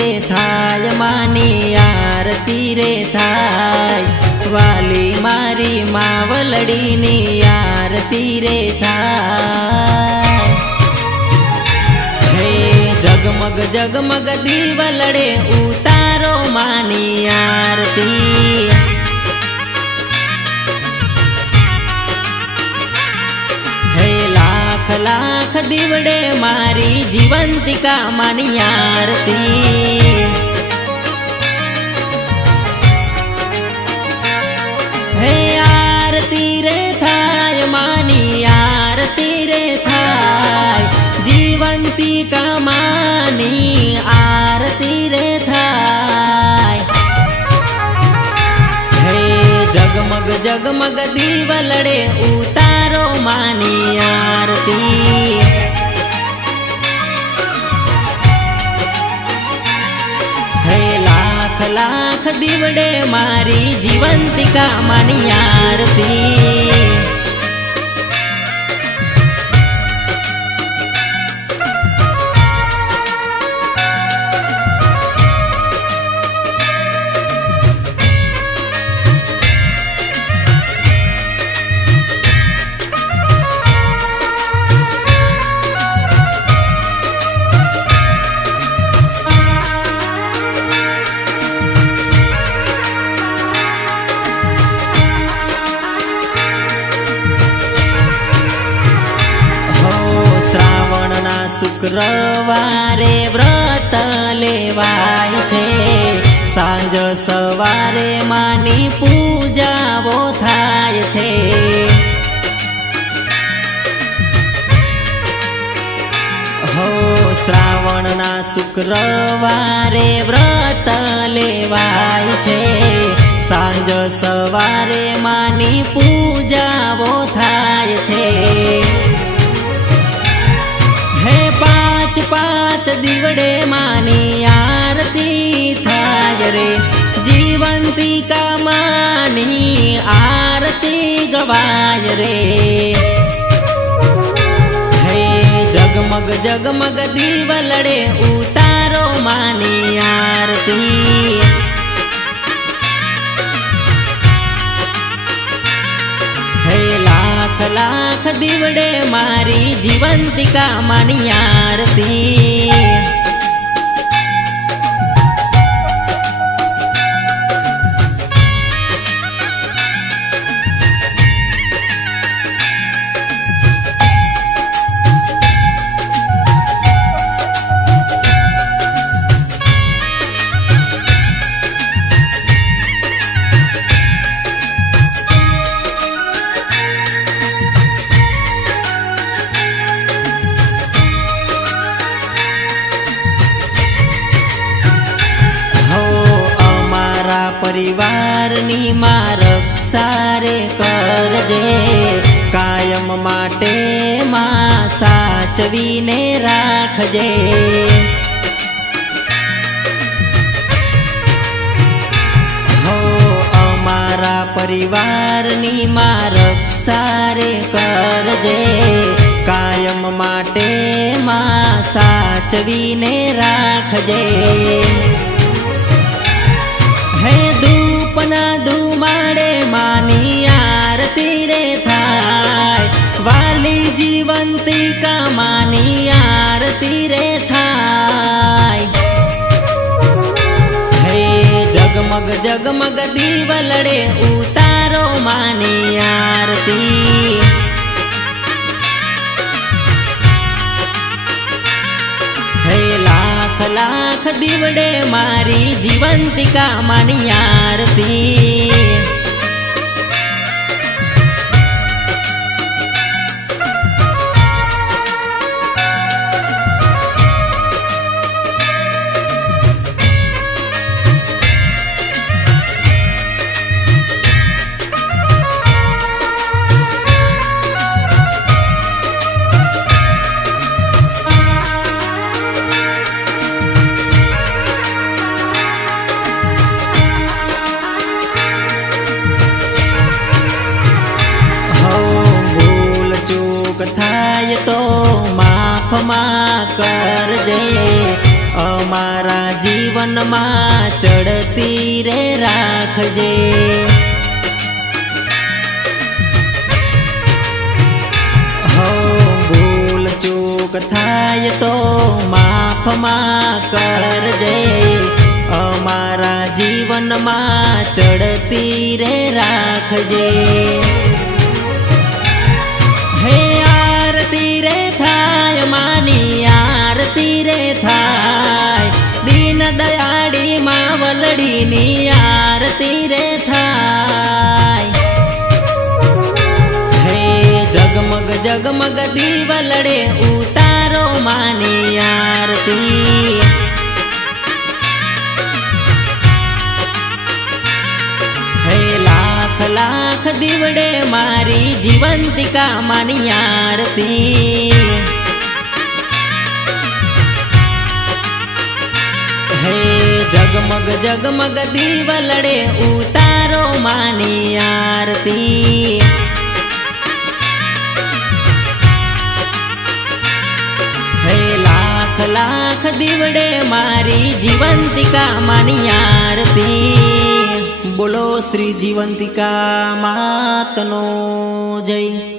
रे थाय मानी आरती रे थाय वाली मारी मावलड़ी नी आरती रे थाय। हे जगमग जगमग दीवलड़े उतारो मानी आरती। हे लाख लाख दीवड़े मारी जीवंतिका मानी आरती। हे आरती रे थाय मानी आरती रे थाय जीवंतिका मानी आरती रे थाय। हे जगमग जगमग दीवलड़े उतारो मानी आरती। हे लाख लाख दीवड़े मारी जीवंतिका मानी आरती। शुक्रवारे व्रत लेवाय छे सांज सवारे मानी पूजावो थाय छे। हो श्रावणना शुक्रवारे व्रत लेवाय छे सांज सवारे मानी पूजावो थाय छे। हे पाँच पाँच दीवड़े मानी आरती थाय रे जीवंतिका मानी आरती गवाय रे। हे जगमग जगमग दीवलड़े उतारो मानी आरती। हे लाख लाख दीवड़े मारी जीवंतिका मानी आरती। परिवार नी मां रक्षा रे करजे कायम माटे मां साचवीने राखजे। हो अमारा परिवार नी मां रक्षा रे करजे कायम माटे मां साचवीने राखजे। हे धूपना धुमाड़े मानी आरती रे थाय वाली जीवंतिका मानी आरती रे थाय। हे जगमग जगमग दीवलड़े उतारो मानी आरती। हे लाख लाख दीवड़े मारी जीवंतिका मानी आरती। माफ मा करजे अमारा जीवन में चढ़ती रे राखजे। हो भूल चूक थाय तो माफ माँ करजे, अमारा जीवन में चढ़ती रे राखजे। हे आरती रे थाय मानी आरती रे थाय, दीन दयाड़ी माँ वलड़ी नी आरती रे थाय। हे जगमग जगमग दीवलड़े उतारो मानी आरती। लाख लाख दीवड़े मारी जीवंतिका मानी आरती। हे जगमग जगमग दीवलड़े उतारो मानी आरती। हे लाख लाख दीवड़े मारी जीवंतिका मानी आरती। बोलो श्री जीवंतिका मातनो जय।